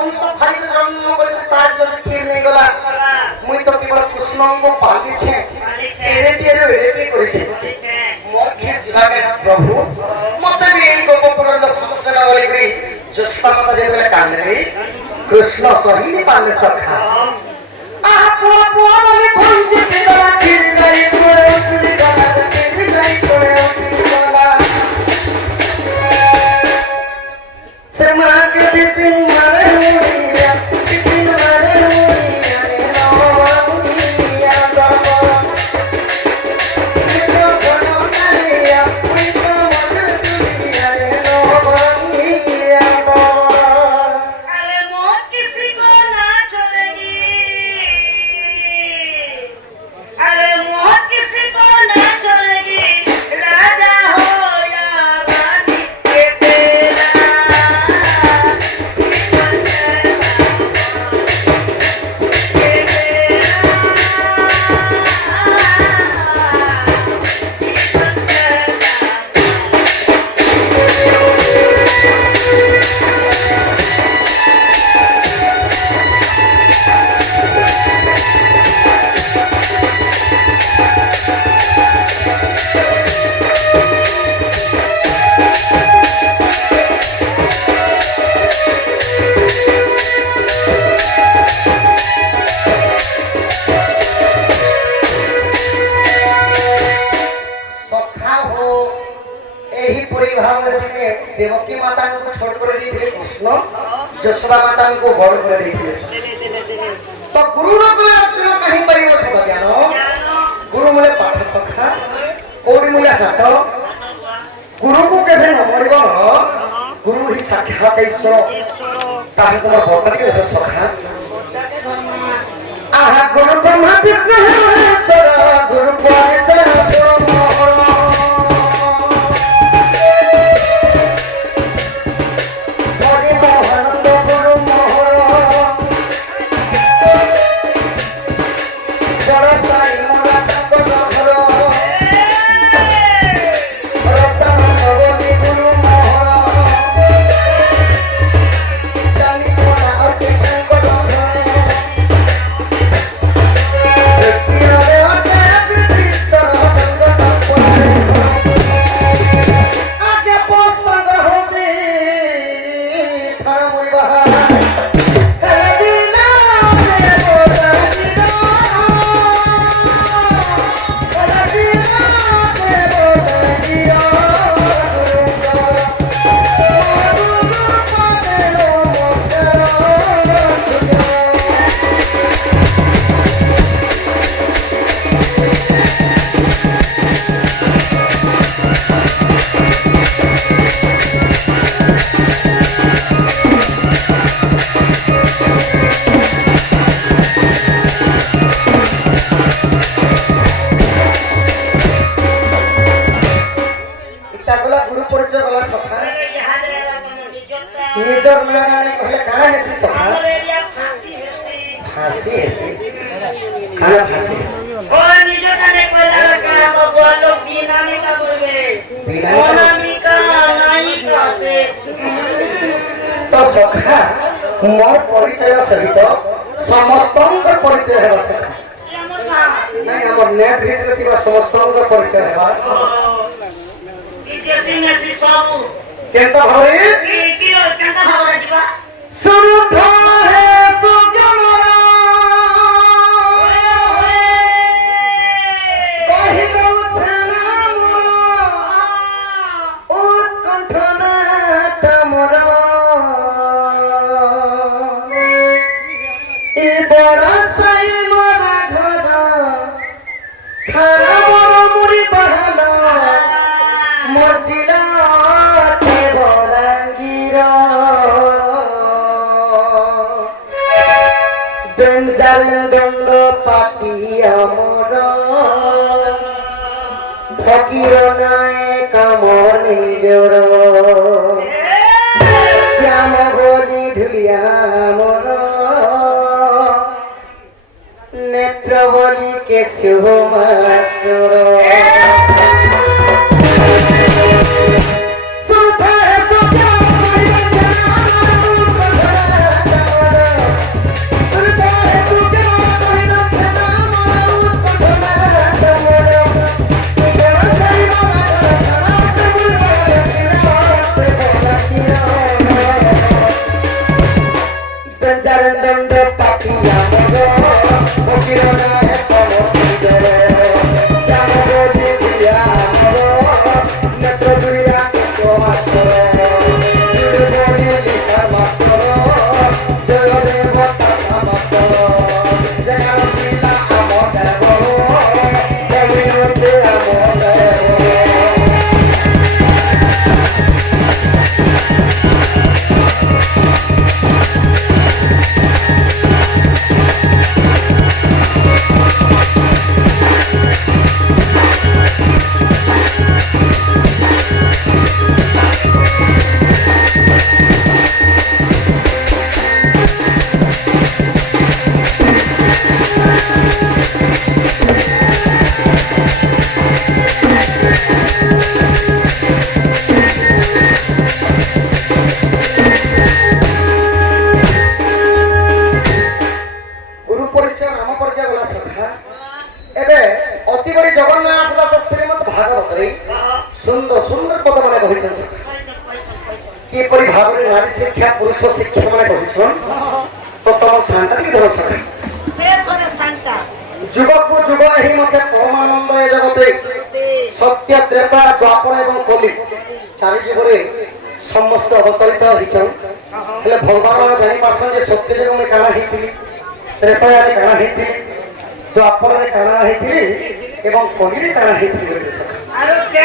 অন্ত ভাইয়ের জন্ম করেছে তার যদি ক্ষীর নেই গলা মুই তো কেবল কৃষ্ণঙ্গ পালিছে এরেটি করেছে মক্ষে জীবনে প্রভু মতে भी এই গল্প পড়লে ফুসবে না বলে করি যশোদা মাতা যেগুলো কান্দে কৃষ্ণ সহি পালে সখা আহা পুয়া পুয়া বলে ভঞ্জি পেদা ক্ষীর যাই করে উসলি গলা ক্ষীর যাই করে উসলি গলা समाग बिपिन मारे मुड़िया बिपिन मारे मुड़िया रे मुड़िया बाबा बिपिन बनो नालिया बिपिन मधुर चुड़िया रे मुड़िया बाबा अरे मौत किसी को ना छोड़ेगी अरे मौत किसी को ना छोड़ेगी राजा हो या रानी के तेरा देवकी माता को छोड़ कर दी थे कृष्ण यशोदा माता को बड़ कर दी थे तो गुरु लोगले अर्जुन कहीं परिव सब ज्ञान गुरु मूले पाठ सखा कोडी मूले हाथ गुरु को केभे न मरिब गुरु ही साक्षात ईश्वर ताहे तुम भक्त के सखा आहा गुरु ब्रह्मा विष्णु महेश्वर गुरु परिचय निजर लगाने कहले काना हेसी सखा फांसी हेसी काना फांसी ओ निजर काने कहला काना को बोलो बिना में का बोलबे बिना में का नहीं का से तो सखा मोर परिचय सहित समस्तंकर परिचय हेबा सखा नहीं हमर नेट भीतर तिबा समस्तंकर परिचय हेबा इजे सिंहसी सब केंता भाई की केंता भावना जीवा सुरुथा है सुजनरा कहि दउ छना मोरा उत्कंठना तमरा ए बरसाई मोरा घर थारा मोरा मुरी बहाला मोर जिला दंड पाटी आमर फकीर नाय कामर निजर श्याम बोली ढुलिया मोर नेत्र बोली केशव मास्टर सुधा सुधा দণ্ড পাতিয়া মগ ফকির নাহে সমুদ্র শ্যাম গতি দিয়া মগ নেত্র দুইয়া মাত্র বলি লিখা মাত্র জয় দেবতা মাত্র যেখানে পিতা আমার দেব তেমনি হচ্ছে আমার দেব। গুরু পরিচয় নাম পরিচয় গলা সখা এবে অতি বড়ি জগন্নাথ দাস শ্রীমদ ভাগবতরে সুন্দর সুন্দর পদ মানে কহিছেন কিপরি ভাବରେ নারী শিক্ষা পুরুষ শিক্ষা মানে কহিছন তো তোমার শান্তা কি ধর সখা যুগকু যুগ এই মধ্যে পরমানন্দ এ জগতে সত্য ত্রেতা দ্বাপর এবং কলি চারি যুগরে সমস্ত অবতরিত হইছন ହେଲେ ଭଗବାନ ଜାଣିପାରସନ୍ ଯେ ସତ୍ୟ ଯୁଗ ମୁଇଁ କାଣା ହେଇଥିଲି ତ୍ରେତୟାରେ କାଣା ହେଇଥିଲି ଦ୍ୱାପରରେ କାଣା ହେଇଥିଲି ଏବଂ କଲିରେ କାଣା ହେଇଥିଲି ବୋଲି ସଖା ଆରେ କେ